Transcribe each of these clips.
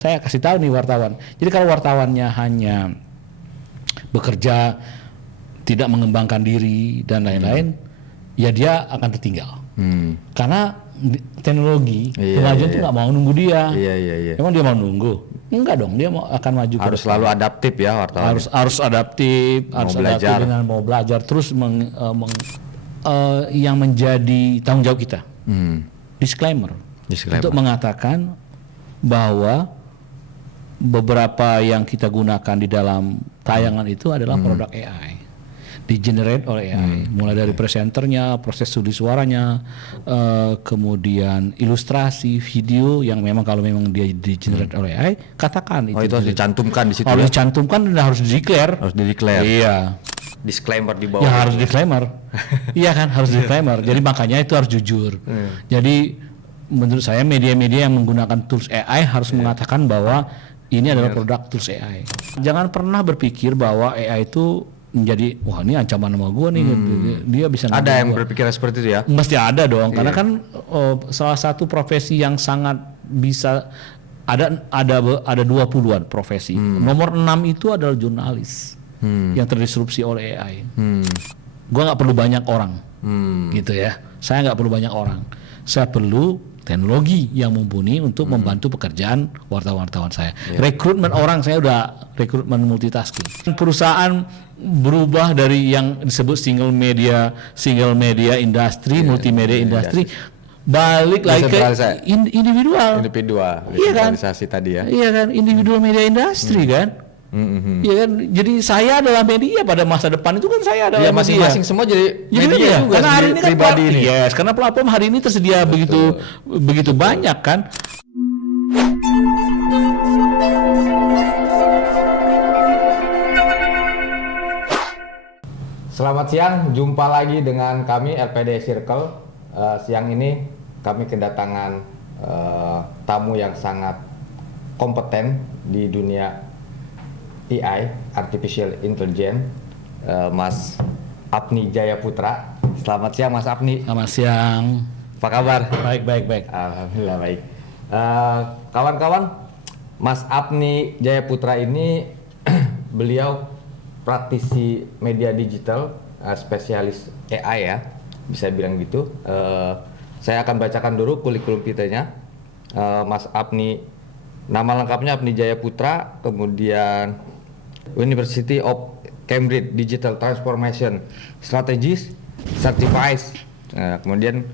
Saya kasih tahu nih wartawan. Jadi kalau wartawannya hanya bekerja, tidak mengembangkan diri dan lain-lain, ya dia akan tertinggal. Karena teknologi, kemajuan itu nggak mau nunggu dia. Emang dia mau nunggu? Enggak dong, dia akan maju. Harus selalu adaptif ya wartawan. Harus adaptif, harus adaptif dengan mau belajar terus yang menjadi tanggung jawab kita. Disclaimer untuk mengatakan bahwa beberapa yang kita gunakan di dalam tayangan itu adalah produk AI, di-generate oleh AI, mulai dari presenternya, proses studi suaranya, kemudian ilustrasi, video yang memang kalau memang dia di-generate oleh AI, katakan itu harus dicantumkan di situ. Harus dicantumkan dan harus di-declare. Harus di-declare. Iya. Disclaimer di bawah. Ya harus disclaimer. Iya kan, harus disclaimer. Jadi makanya itu harus jujur. Jadi menurut saya media-media yang menggunakan tools AI harus mengatakan bahwa ini adalah produk tools AI. Jangan pernah berpikir bahwa AI itu menjadi wah ini ancaman sama gue nih, dia bisa. Ada yang berpikir seperti itu ya? Mesti ada dong, karena kan salah satu profesi yang sangat bisa ada 20-an profesi. Nomor 6 itu adalah jurnalis yang terdisrupsi oleh AI. Gue nggak perlu banyak orang, gitu ya. Saya nggak perlu banyak orang. Saya perlu teknologi yang mumpuni untuk membantu pekerjaan wartawan-wartawan saya. Rekrutmen orang saya udah rekrutmen multitasking. Perusahaan berubah dari yang disebut single media industri, multimedia industri, balik lagi ke individual. Iya kan? Tadi ya. Iya kan, individual media industri kan. Iya kan, jadi saya adalah media pada masa depan itu kan saya adalah masing-masing semua jadi media juga. Karena hari ini kan pribadi ini. Yes, karena platform hari ini tersedia begitu banyak kan. Selamat siang, jumpa lagi dengan kami LPD Circle. Siang ini kami kedatangan tamu yang sangat kompeten di dunia AI, Artificial Intelligence, Mas Apni Jayaputra. Selamat siang Mas Apni. Selamat siang. Apa kabar? Baik. Alhamdulillah baik. Kawan-kawan, Mas Apni Jayaputra ini beliau praktisi media digital, spesialis AI ya, bisa bilang gitu. Saya akan bacakan dulu kurikulum kitanya. Mas Apni, nama lengkapnya Apni Jayaputra, kemudian University of Cambridge Digital Transformation Strategist Certified, kemudian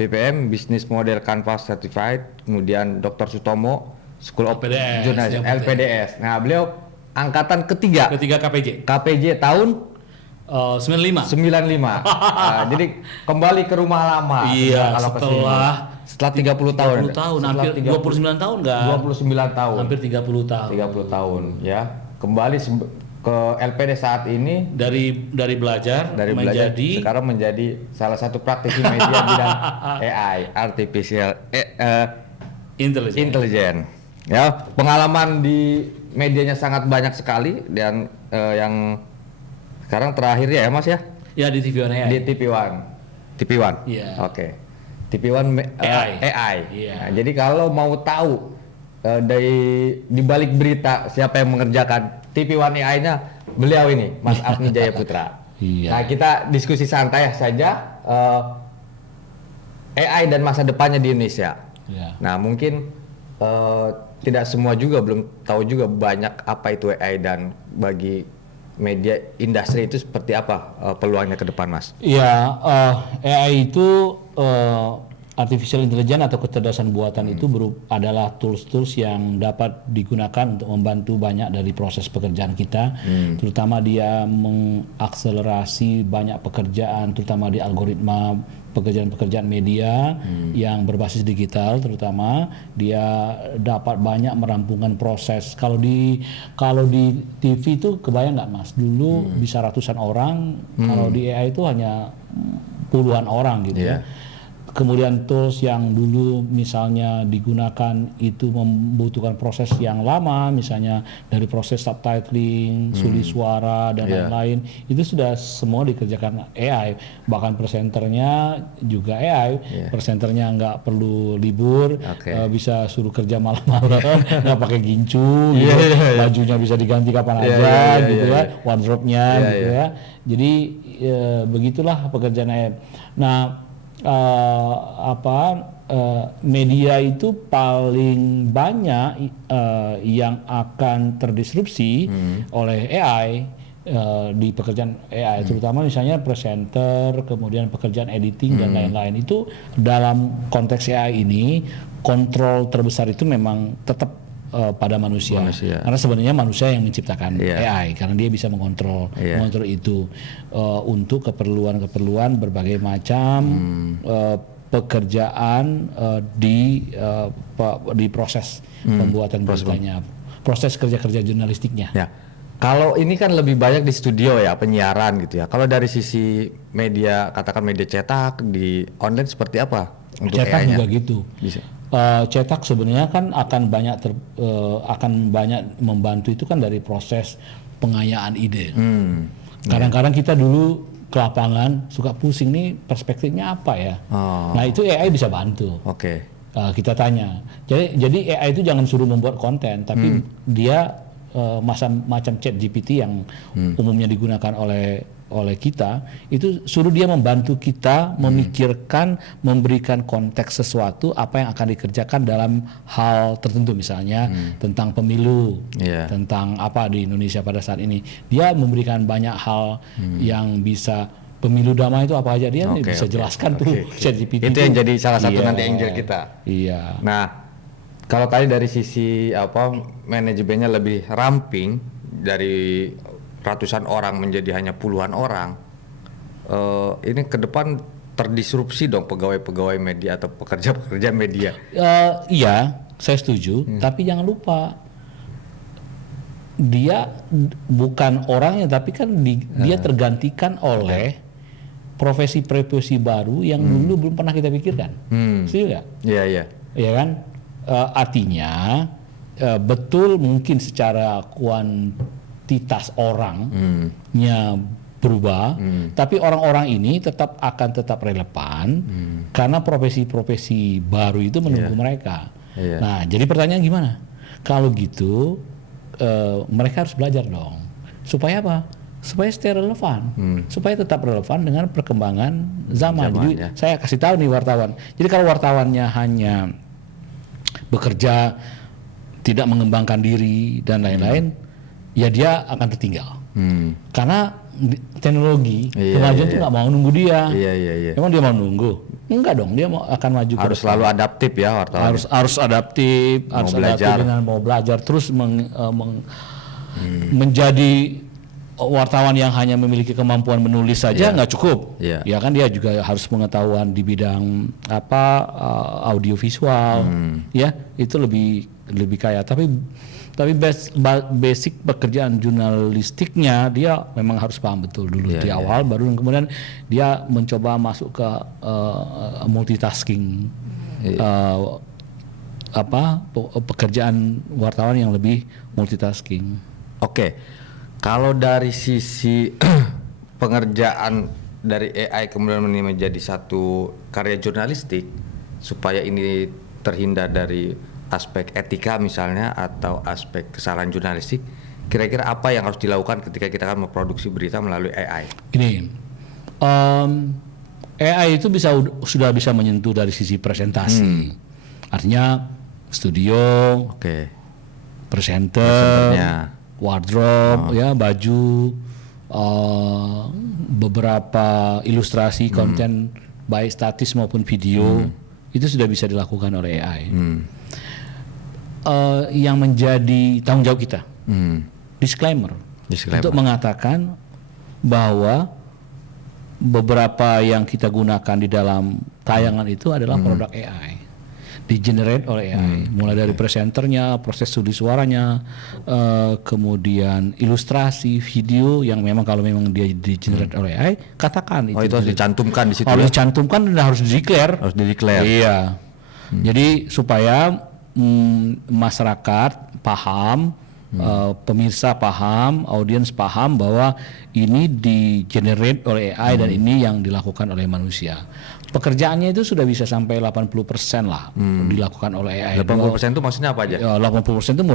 BPM Business Model Canvas Certified, kemudian Dr. Sutomo School of Journalism LPDS. Nah, beliau angkatan ketiga KPJ tahun 95. Jadi kembali ke rumah lama. Iya, setelah 30 tahun. 30 tahun, hampir 29 tahun enggak? 29 tahun. Hampir 30 tahun. 30 tahun ya. Kembali ke LPD saat ini dari belajar sekarang menjadi salah satu praktisi media bidang AI, Artificial Intelligence. Ya, pengalaman di medianya sangat banyak sekali dan yang sekarang terakhir ya Mas ya? Ya di TV One AI. Di TV One. Iya. Oke. TV One AI. Iya. Nah, jadi kalau mau tahu di balik berita siapa yang mengerjakan TV One AI-nya, beliau ini Mas Apni Jayaputra. Iya. Nah, kita diskusi santai saja AI dan masa depannya di Indonesia. Iya. Nah, mungkin tidak semua juga belum tahu juga banyak apa itu AI dan bagi media industri itu seperti apa peluangnya ke depan, Mas? Iya, AI itu Artificial Intelligence atau kecerdasan buatan itu adalah tools-tools yang dapat digunakan untuk membantu banyak dari proses pekerjaan kita, terutama dia mengakselerasi banyak pekerjaan, terutama di algoritma pekerjaan-pekerjaan media yang berbasis digital, terutama dia dapat banyak merampungkan proses. Kalau di TV itu kebayang nggak Mas? Dulu bisa ratusan orang, kalau di AI itu hanya puluhan orang gitu. Yeah. kemudian tools yang dulu misalnya digunakan itu membutuhkan proses yang lama, misalnya dari proses subtitling, suli suara dan lain-lain, itu sudah semua dikerjakan AI. Bahkan presenternya juga AI, presenternya nggak perlu libur, bisa suruh kerja malam-malam, nggak pakai gincu, gitu. Bajunya bisa diganti kapan aja, gitu ya, wardrobe-nya, gitu ya. Jadi begitulah pekerjaan AI. Nah, media itu paling banyak yang akan terdisrupsi oleh AI di pekerjaan AI, terutama misalnya presenter, kemudian pekerjaan editing dan lain-lain. Itu dalam konteks AI ini kontrol terbesar itu memang tetap pada manusia. Karena sebenarnya manusia yang menciptakan AI, karena dia bisa mengontrol itu untuk keperluan berbagai macam pekerjaan di proses pembuatan beritanya, proses kerja jurnalistiknya. Ya. Kalau ini kan lebih banyak di studio ya, penyiaran gitu ya. Kalau dari sisi media, katakan media cetak di online seperti apa untuk cetak AI-nya? juga gitu. Bisa. Cetak sebenarnya kan akan banyak membantu itu kan dari proses pengayaan ide. Kadang-kadang kita dulu ke lapangan suka pusing nih perspektifnya apa ya. Nah itu AI bisa bantu. Kita tanya. Jadi AI itu jangan suruh membuat konten, tapi dia macam ChatGPT yang umumnya digunakan oleh kita, itu suruh dia membantu kita memikirkan, memberikan konteks sesuatu apa yang akan dikerjakan dalam hal tertentu, misalnya tentang pemilu, tentang apa di Indonesia pada saat ini. Dia memberikan banyak hal yang bisa, pemilu damai itu apa aja, dia bisa jelaskan tuh ChatGPT. Itu yang jadi salah satu nanti angel kita. Nah, kalau tadi dari sisi manajemennya lebih ramping dari ratusan orang menjadi hanya puluhan orang, ini ke depan terdisrupsi dong pegawai-pegawai media atau pekerja-pekerja media. Iya, saya setuju. Tapi jangan lupa, dia bukan orangnya, tapi kan dia tergantikan oleh profesi-profesi baru yang dulu belum pernah kita pikirkan. Setuju nggak? Iya. Iya kan? Artinya betul mungkin secara kuantitas orangnya berubah, tapi orang-orang ini akan tetap relevan karena profesi-profesi baru itu menunggu mereka. Nah, jadi pertanyaan gimana? Kalau gitu mereka harus belajar dong. Supaya apa? Supaya stay relevan, supaya tetap relevan dengan perkembangan zaman. Jadi saya kasih tahu nih wartawan. Jadi kalau wartawannya hanya bekerja, tidak mengembangkan diri dan lain-lain, ya dia akan tertinggal. Karena teknologi, kemajuan itu nggak mau nunggu dia. Emang dia mau nunggu? Enggak dong, dia akan maju. Harus selalu adaptif ya wartawan. Harus adaptif, harus belajar. Dengan mau belajar terus menjadi wartawan yang hanya memiliki kemampuan menulis saja nggak cukup. Ya kan dia juga harus pengetahuan di bidang audiovisual. Ya, itu lebih kaya. Tapi basic pekerjaan jurnalistiknya dia memang harus paham betul dulu di awal, baru kemudian dia mencoba masuk ke multitasking, pekerjaan wartawan yang lebih multitasking. Kalau dari sisi pengerjaan dari AI kemudian menjadi satu karya jurnalistik, supaya ini terhindar dari aspek etika misalnya atau aspek kesalahan jurnalistik, kira-kira apa yang harus dilakukan ketika kita akan memproduksi berita melalui AI? Ini AI itu sudah bisa menyentuh dari sisi presentasi, artinya studio, presenter, wardrobe, baju, beberapa ilustrasi konten baik statis maupun video, itu sudah bisa dilakukan oleh AI. Yang menjadi tanggung jawab kita, disclaimer untuk mengatakan bahwa beberapa yang kita gunakan di dalam tayangan itu adalah produk AI. di-generate oleh AI. Mulai dari presenternya, proses studi suaranya, kemudian ilustrasi, video yang memang kalau memang dia di-generate oleh AI, katakan Oh, itu harus dicantumkan di situ. harus Ya? dicantumkan dan harus di-declare. Harus di-declare. Iya. Jadi supaya masyarakat paham, pemirsa paham, audiens paham bahwa ini di-generate oleh AI dan ini yang dilakukan oleh manusia. Pekerjaannya itu sudah bisa sampai 80% lah dilakukan oleh AI. 80% itu maksudnya apa aja? Ya, 80% itu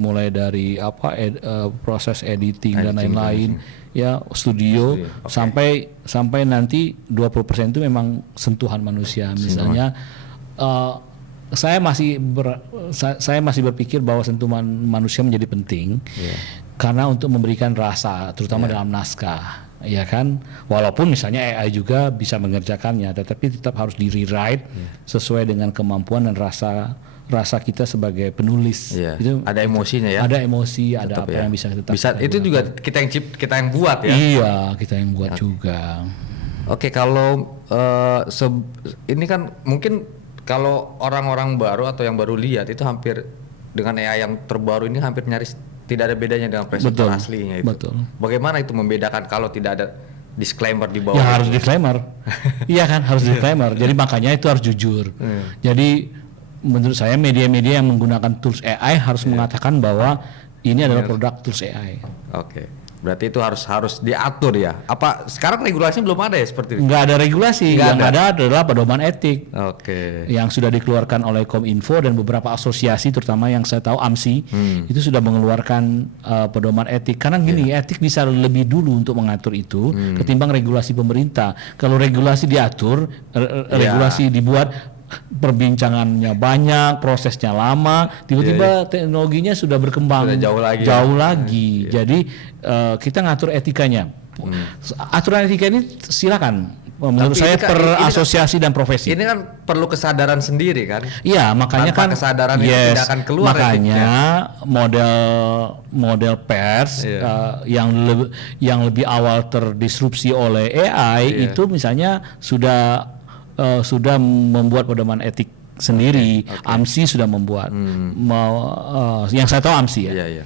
mulai dari apa proses editing dan lain-lain ya studio. Sampai nanti 20% itu memang sentuhan manusia. Misalnya saya masih berpikir bahwa sentuhan manusia menjadi penting karena untuk memberikan rasa terutama dalam naskah. Ya kan, walaupun misalnya AI juga bisa mengerjakannya, tetapi tetap harus di rewrite sesuai dengan kemampuan dan rasa kita sebagai penulis. Itu ada emosinya ya. Ada emosi, ada Tetap apa yang bisa kita. Bisa itu juga kita yang buat ya. Iya, kita yang buat juga. Oke, kalau ini kan mungkin kalau orang-orang baru atau yang baru lihat itu hampir dengan AI yang terbaru ini hampir nyaris tidak ada bedanya dengan presenter aslinya itu. Betul. Bagaimana itu membedakan kalau tidak ada disclaimer di bawah? Ya harus disclaimer. Iya kan, harus disclaimer. Jadi makanya itu harus jujur. Jadi menurut saya media-media yang menggunakan tools AI harus mengatakan bahwa ini adalah produk tools AI. Oke. Berarti itu harus diatur ya. Apa sekarang regulasinya belum ada ya seperti itu? Nggak ada regulasi. Yang ada adalah pedoman etik. Oke. Yang sudah dikeluarkan oleh Kominfo dan beberapa asosiasi, terutama yang saya tahu AMSI, itu sudah mengeluarkan pedoman etik. Karena gini, etik bisa lebih dulu untuk mengatur itu ketimbang regulasi pemerintah. Kalau regulasi diatur, regulasi dibuat, perbincangannya banyak, prosesnya lama, tiba-tiba teknologinya sudah berkembang sudah jauh lagi. Jadi kita ngatur etikanya. Aturan etika ini silakan. Menurut saya per asosiasi dan profesi. Ini kan perlu kesadaran sendiri kan? Iya, makanya tanpa kan kesadaran itu tidak akan keluar. Makanya model pers yang lebih awal terdisrupsi oleh AI itu misalnya sudah membuat pedoman etik sendiri. AMSI sudah membuat. Yang saya tahu AMSI ya.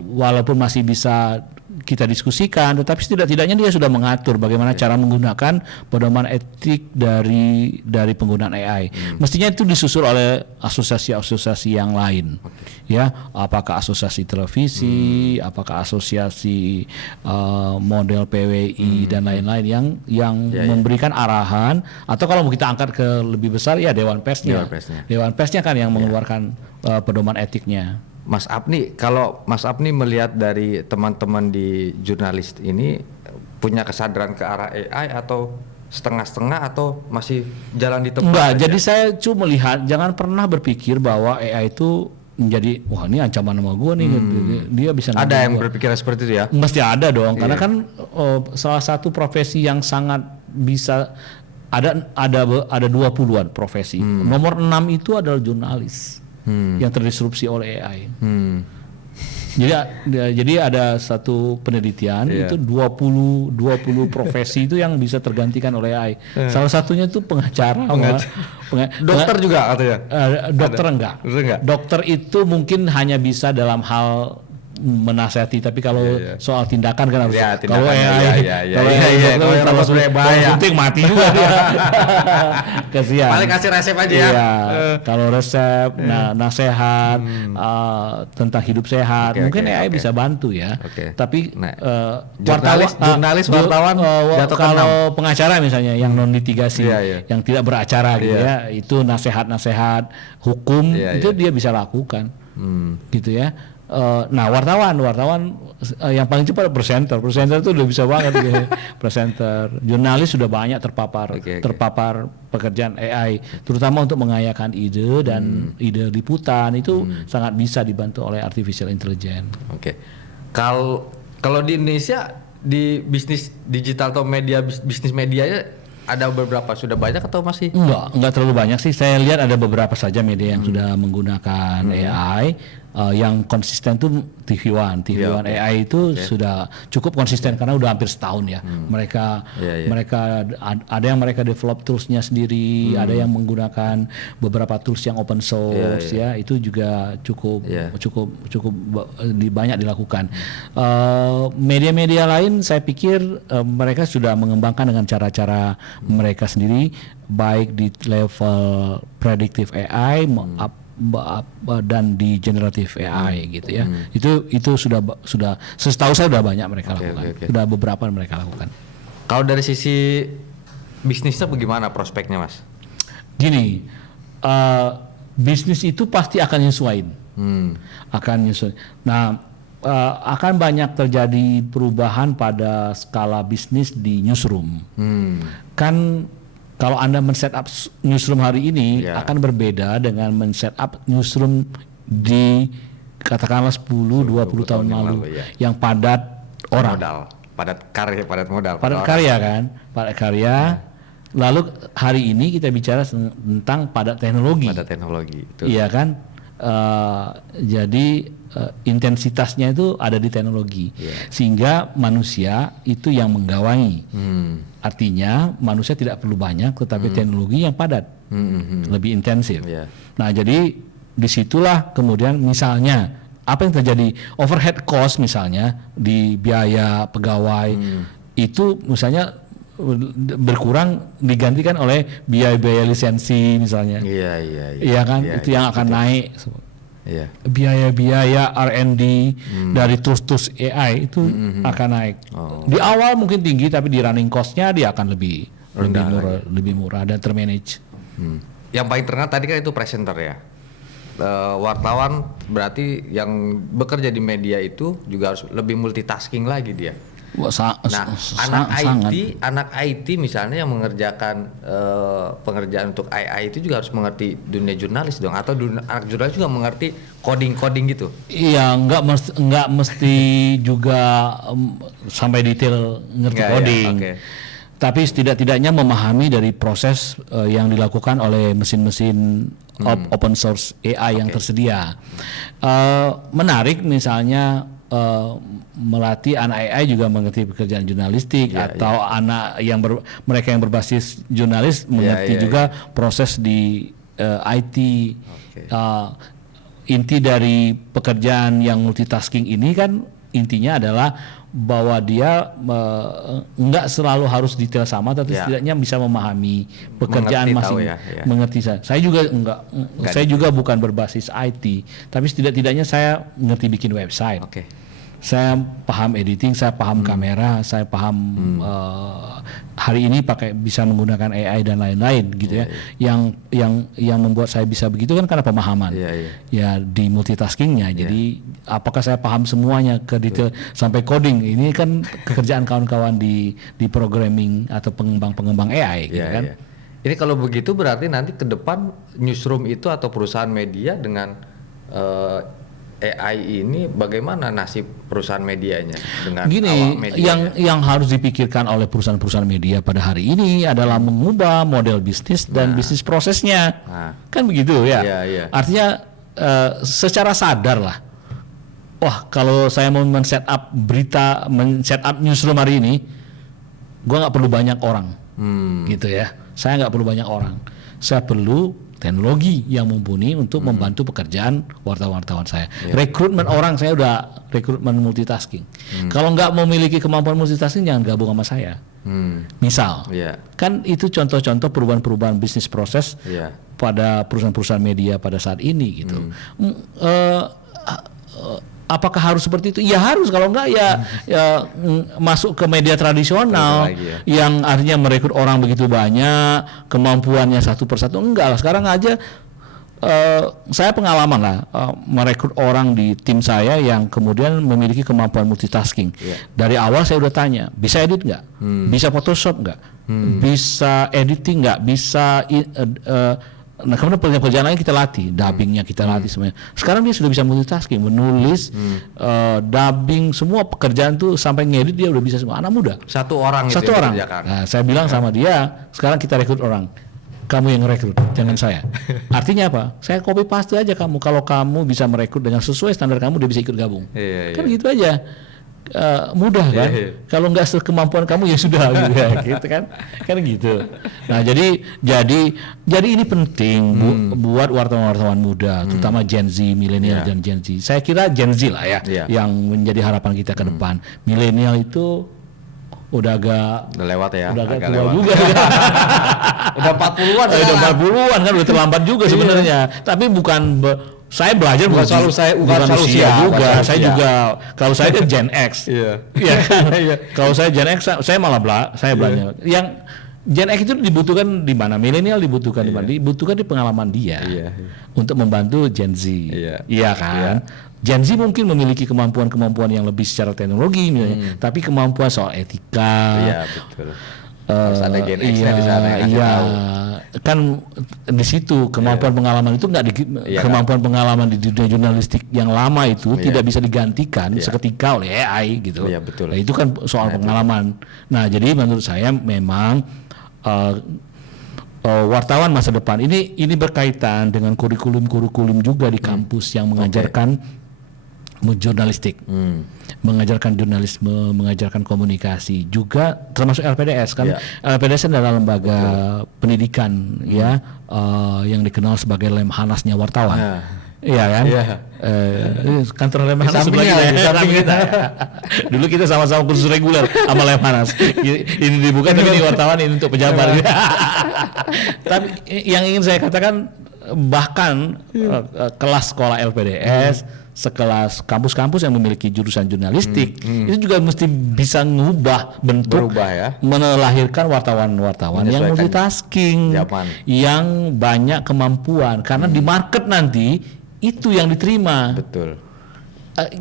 Walaupun masih bisa kita diskusikan, tetapi setidak-tidaknya dia sudah mengatur bagaimana cara menggunakan pedoman etik dari penggunaan AI. Mestinya itu disusul oleh asosiasi-asosiasi yang lain, ya, apakah asosiasi televisi, apakah asosiasi model PWI dan lain-lain yang memberikan arahan, atau kalau mau kita angkat ke lebih besar ya Dewan Persnya. Dewan Persnya kan yang mengeluarkan pedoman etiknya. Mas Apni, kalau Mas Apni melihat dari teman-teman di jurnalis ini punya kesadaran ke arah AI atau setengah-setengah atau masih jalan di tempat? Enggak, aja? jadi saya cuma melihat, jangan pernah berpikir bahwa AI itu menjadi wah ini ancaman sama gue nih, dia bisa. Ada yang berpikiran seperti itu ya? Mesti ada dong, karena kan salah satu profesi yang sangat bisa ada 20-an profesi. Nomor 6 itu adalah jurnalis. Yang terdisrupsi oleh AI. Jadi ada satu penelitian itu 20 profesi itu yang bisa tergantikan oleh AI. Salah satunya itu pengacara. Dokter juga katanya. Dokter enggak. Dokter itu mungkin hanya bisa dalam hal menasihati, tapi kalau soal tindakan kan harus kalau kalau suntik mati juga dia. Kasihan. Paling kasih resep aja ya. Kalau resep, nasihat tentang hidup sehat, mungkin AI bisa bantu ya. Tapi jurnalis, wartawan, kalau pengacara misalnya yang non litigasi, yang tidak beracara gitu ya, itu nasihat-nasihat hukum itu dia bisa lakukan, gitu ya. Nah wartawan yang paling cepat presenter itu udah bisa banget gitu. Presenter, jurnalis sudah banyak terpapar pekerjaan AI, terutama untuk mengayakan ide dan ide liputan itu sangat bisa dibantu oleh artificial intelligence. Kalau di Indonesia di bisnis digital atau bisnis medianya ada beberapa, sudah banyak atau masih? Enggak terlalu banyak sih. Saya lihat ada beberapa saja media yang sudah menggunakan AI. yang konsisten tuh TV One AI itu sudah cukup konsisten karena udah hampir setahun ya. Mereka ada yang mereka develop toolsnya sendiri, ada yang menggunakan beberapa tools yang open source ya, itu juga cukup banyak dilakukan. Media-media lain saya pikir mereka sudah mengembangkan dengan cara-cara mereka sendiri, baik di level predictive AI dan di generative AI gitu ya. Itu sudah setahu saya sudah banyak mereka lakukan. Sudah beberapa mereka lakukan. Kalau dari sisi bisnisnya bagaimana prospeknya, Mas? Gini, bisnis itu pasti akan nyesuaiin. Nah, akan banyak terjadi perubahan pada skala bisnis di newsroom. Kan kalau Anda men-setup newsroom hari ini akan berbeda dengan men-setup newsroom di katakanlah 10-20 tahun lalu yang padat orang. Padat modal. Padat karya. Lalu hari ini kita bicara tentang padat teknologi. Iya kan? Jadi intensitasnya itu ada di teknologi, sehingga manusia itu yang menggawangi. Artinya manusia tidak perlu banyak, tetapi teknologi yang padat, lebih intensif. Nah, jadi disitulah kemudian misalnya apa yang terjadi, overhead cost misalnya di biaya pegawai itu misalnya berkurang digantikan oleh biaya-biaya lisensi misalnya. Iya kan, itu yang akan naik. Biaya-biaya R&D dari tools AI itu akan naik. Di awal mungkin tinggi, tapi di running cost-nya dia akan lebih murah dan termanage. Yang paling terkenal tadi kan itu presenter ya. Wartawan berarti yang bekerja di media itu juga harus lebih multitasking lagi dia. Anak IT misalnya yang mengerjakan pengerjaan untuk AI itu juga harus mengerti dunia jurnalis dong, atau anak jurnalis juga mengerti coding gitu. Iya, nggak mesti juga sampai detail ngerti coding. Tapi setidak-tidaknya memahami dari proses yang dilakukan oleh mesin-mesin open source AI yang tersedia. Menarik misalnya melatih anak AI juga mengerti pekerjaan jurnalistik, atau anak yang mereka yang berbasis jurnalis mengerti juga proses di IT. Inti dari pekerjaan yang multitasking ini kan intinya adalah bahwa dia enggak selalu harus detail sama, tapi setidaknya bisa memahami pekerjaan mengerti saya juga saya juga bukan berbasis IT, tapi setidaknya saya ngerti bikin website. Saya paham editing, saya paham kamera, saya paham hari ini bisa menggunakan AI dan lain-lain gitu ya. Yang membuat saya bisa begitu kan karena pemahaman. Ya di multitaskingnya. Jadi apakah saya paham semuanya ke detail sampai coding? Ini kan pekerjaan kawan-kawan di programming atau pengembang AI gitu kan. Ini kalau begitu berarti nanti ke depan newsroom itu atau perusahaan media dengan AI ini bagaimana nasib perusahaan medianya dengan awak media? Yang harus dipikirkan oleh perusahaan-perusahaan media pada hari ini adalah mengubah model bisnis dan bisnis prosesnya. Kan begitu ya. Artinya secara sadar lah. Wah, kalau saya mau men-setup newsroom hari ini, gua nggak perlu banyak orang. Gitu ya. Saya nggak perlu banyak orang. Saya perlu teknologi yang mumpuni untuk membantu pekerjaan wartawan-wartawan saya. Rekrutmen orang, saya udah rekrutmen multitasking. Kalau nggak memiliki kemampuan multitasking, jangan gabung sama saya. Misal, kan itu contoh-contoh perubahan-perubahan bisnis proses pada perusahaan-perusahaan media pada saat ini gitu. Apakah harus seperti itu? Ya harus, kalau enggak ya masuk ke media tradisional yang artinya merekrut orang begitu banyak, kemampuannya satu persatu. Enggak lah, sekarang aja saya pengalaman lah merekrut orang di tim saya yang kemudian memiliki kemampuan multitasking. Dari awal saya udah tanya, bisa edit nggak? Bisa Photoshop nggak? Bisa editing nggak? Bisa nah kemudian pekerjaan lain kita latih, dubbingnya kita latih semuanya. Sekarang dia sudah bisa multitasking, menulis, dubbing, semua pekerjaan tuh sampai ngedit dia udah bisa semua. Anak muda. Satu orang. Nah, saya bilang sama dia, sekarang kita rekrut orang. kamu yang rekrut, jangan saya. Artinya apa? Saya copy paste aja kamu. Kalau kamu bisa merekrut dengan sesuai standar kamu, dia bisa ikut gabung. Kan gitu aja. Mudah kan? Kalau nggak sekemampuan kamu ya sudah gitu kan gitu. Nah jadi ini penting buat wartawan-wartawan muda, terutama Gen Z, milenial dan Gen Z. Saya kira Gen Z lah ya yang menjadi harapan kita ke depan. Milenial itu udah lewat ya, udah agak tua lewat juga. Udah 40-an Udah 40-an kan, udah terlambat juga sebenarnya. Tapi saya belajar bukan selalu manusia juga. Saya juga, kalau saya kan Gen X. Iya. Kalau saya Gen X, saya malah saya belajar. Yang Gen X itu dibutuhkan di mana? Milenial dibutuhkan di mana? Dibutuhkan di pengalaman dia untuk membantu Gen Z. Iya kan? Gen Z mungkin memiliki kemampuan yang lebih secara teknologi misalnya, tapi kemampuan soal etika. Iya, betul. Harus ada Gen X di sana yang tahu. Kan di situ kemampuan pengalaman itu kemampuan pengalaman di dunia jurnalistik yang lama itu tidak bisa digantikan seketika oleh AI gitu. Iya, betul. Nah, itu kan soal pengalaman. Nah, jadi menurut saya memang wartawan masa depan ini berkaitan dengan kurikulum juga di kampus yang mengajarkan jurnalistik, mengajarkan jurnalisme, mengajarkan komunikasi, juga termasuk LPDS kan. LPDS adalah lembaga pendidikan yang dikenal sebagai Lemhanasnya wartawan. Iya kan? Kantor Lemhanas sebelah kita. Dulu kita sama-sama kursus reguler sama Lemhanas. Ini dibuka tapi ini wartawan, ini untuk pejabat. Tapi yang ingin saya katakan, bahkan kelas sekolah LPDS, sekelas kampus-kampus yang memiliki jurusan jurnalistik itu juga mesti bisa mengubah bentuk, melahirkan wartawan-wartawan yang multitasking, yang banyak kemampuan, karena di market nanti itu yang diterima. Betul.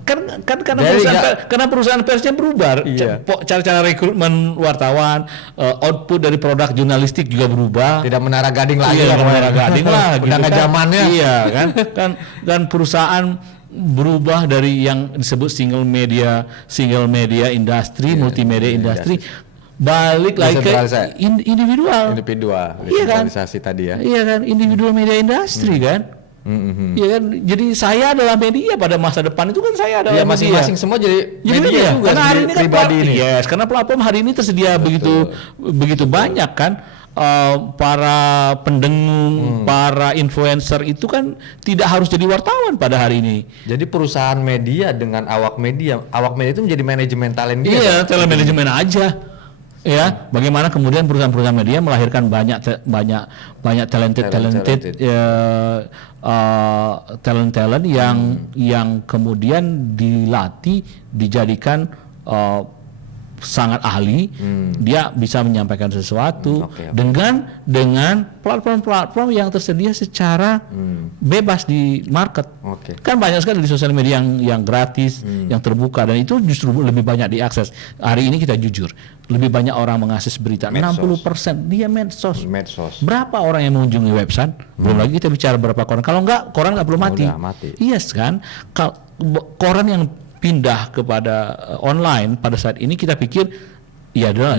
Karena perusahaan persnya berubah, cara-cara rekrutmen wartawan, output dari produk jurnalistik juga berubah. Tidak menara gading lagi lah, udah nggak zamannya. Iya kan perusahaan berubah dari yang disebut single media industri, multimedia industri, balik lagi ke individual. Iya kan? Tadi ya. Iya kan, individual media industri kan. Iya kan, jadi saya adalah media pada masa depan itu kan, saya adalah masing-masing semua jadi media juga. Karena hari ini kan pribadi ini. Karena platform hari ini tersedia begitu banyak kan. Para pendengung, para influencer itu kan tidak harus jadi wartawan pada hari ini. Jadi perusahaan media dengan awak media itu menjadi manajemen talent dia. Iya, telemanajemen aja. Ya, bagaimana kemudian perusahaan-perusahaan media melahirkan banyak talented talent yang kemudian dilatih, dijadikan sangat ahli, dia bisa menyampaikan sesuatu dengan platform-platform yang tersedia secara bebas di market. Kan banyak sekali di sosial media yang gratis, yang terbuka, dan itu justru lebih banyak diakses. Hari ini kita jujur, lebih banyak orang mengakses berita. 60% dia medsos. Berapa orang yang mengunjungi website? Belum lagi kita bicara berapa koran. Kalau enggak, koran nggak perlu mati. Yes kan? Koran yang pindah kepada online pada saat ini, kita pikir dia juga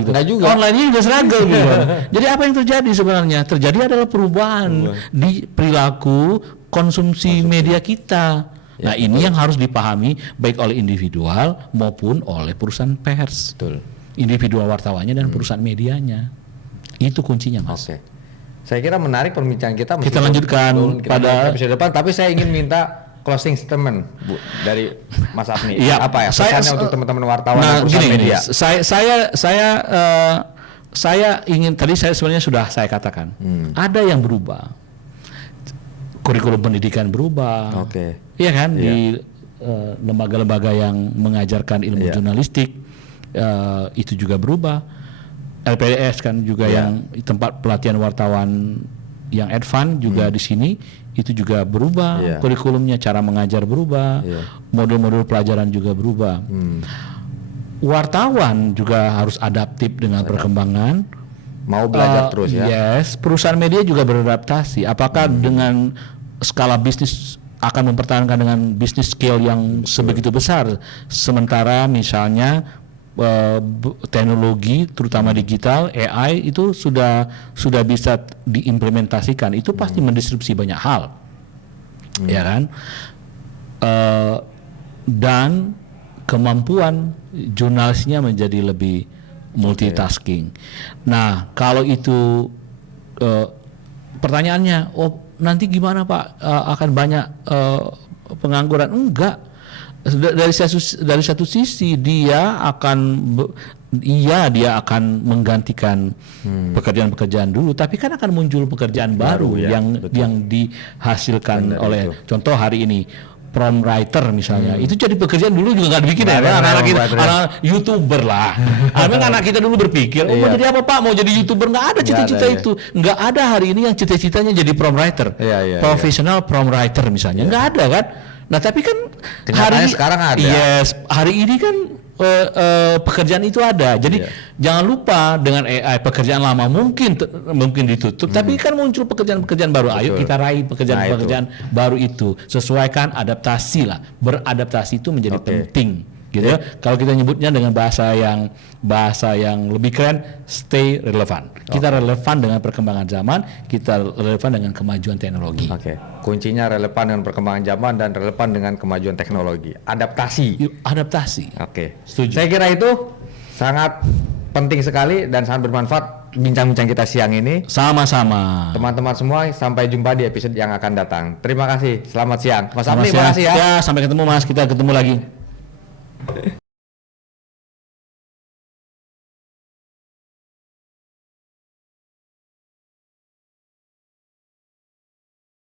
gitu. Online ini juga struggle gitu. Jadi apa yang terjadi sebenarnya? Terjadi adalah perubahan di perilaku konsumsi media kita. Nah, ini yang harus dipahami baik oleh individual maupun oleh perusahaan pers. Individual wartawannya dan perusahaan medianya. Itu kuncinya, Mas. Saya kira menarik perbincangan kita. Kita lanjutkan pada episode depan, tapi saya ingin minta closing statement dari Mas Afni. Apa ya pesannya untuk teman-teman wartawan dan perusahaan media? Saya ingin, tadi saya sebenarnya sudah saya katakan, ada yang berubah, kurikulum pendidikan berubah, iya kan, di lembaga-lembaga yang mengajarkan ilmu jurnalistik itu juga berubah. LPDS kan juga yang tempat pelatihan wartawan yang advance juga di sini itu juga berubah, kurikulumnya, cara mengajar berubah, modul-modul pelajaran juga berubah. Wartawan juga harus adaptif dengan perkembangan, mau belajar terus ya. Yes, perusahaan media juga beradaptasi. Apakah dengan skala bisnis akan mempertahankan dengan bisnis scale yang sebegitu besar, sementara misalnya teknologi terutama digital AI itu sudah bisa diimplementasikan, itu pasti mendisrupsi banyak hal, ya kan? Dan kemampuan jurnalisnya menjadi lebih multitasking. Nah, kalau itu pertanyaannya, nanti gimana Pak? Akan banyak pengangguran? Enggak. Dari satu sisi dia akan menggantikan pekerjaan-pekerjaan dulu, tapi kan akan muncul pekerjaan baru ya, yang dihasilkan Benar oleh itu. Contoh hari ini prompt writer misalnya, itu jadi pekerjaan dulu juga nggak dibikin ya, Nggak ada anak-anak kita, yang buat, anak YouTuber lah. Anak kita dulu berpikir, mau Iya. jadi apa Pak? Mau jadi YouTuber? Nggak ada cita-cita ada, itu. Nggak ada hari ini yang cita-citanya jadi prompt writer, Iya. profesional prompt writer misalnya, nggak ada kan? Nah tapi kan Kenyataannya sekarang ada. Yes, hari ini kan pekerjaan itu ada. Jadi jangan lupa dengan AI pekerjaan lama mungkin ditutup, tapi kan muncul pekerjaan-pekerjaan baru. Ayo kita raih pekerjaan-pekerjaan baru itu. Sesuaikan, adaptasi lah. Beradaptasi itu menjadi penting, gitu ya. Kalau kita nyebutnya dengan bahasa yang lebih keren, stay relevan. Kita relevan dengan perkembangan zaman, kita relevan dengan kemajuan teknologi. Kuncinya relevan dengan perkembangan zaman dan relevan dengan kemajuan teknologi. Adaptasi. Adaptasi. Setuju. Saya kira itu sangat penting sekali dan sangat bermanfaat bincang-bincang kita siang ini. Sama-sama. Teman-teman semua, sampai jumpa di episode yang akan datang. Terima kasih. Selamat siang. Mas Amli, Selamat makasih ya. Ya, sampai ketemu Mas. Kita ketemu lagi.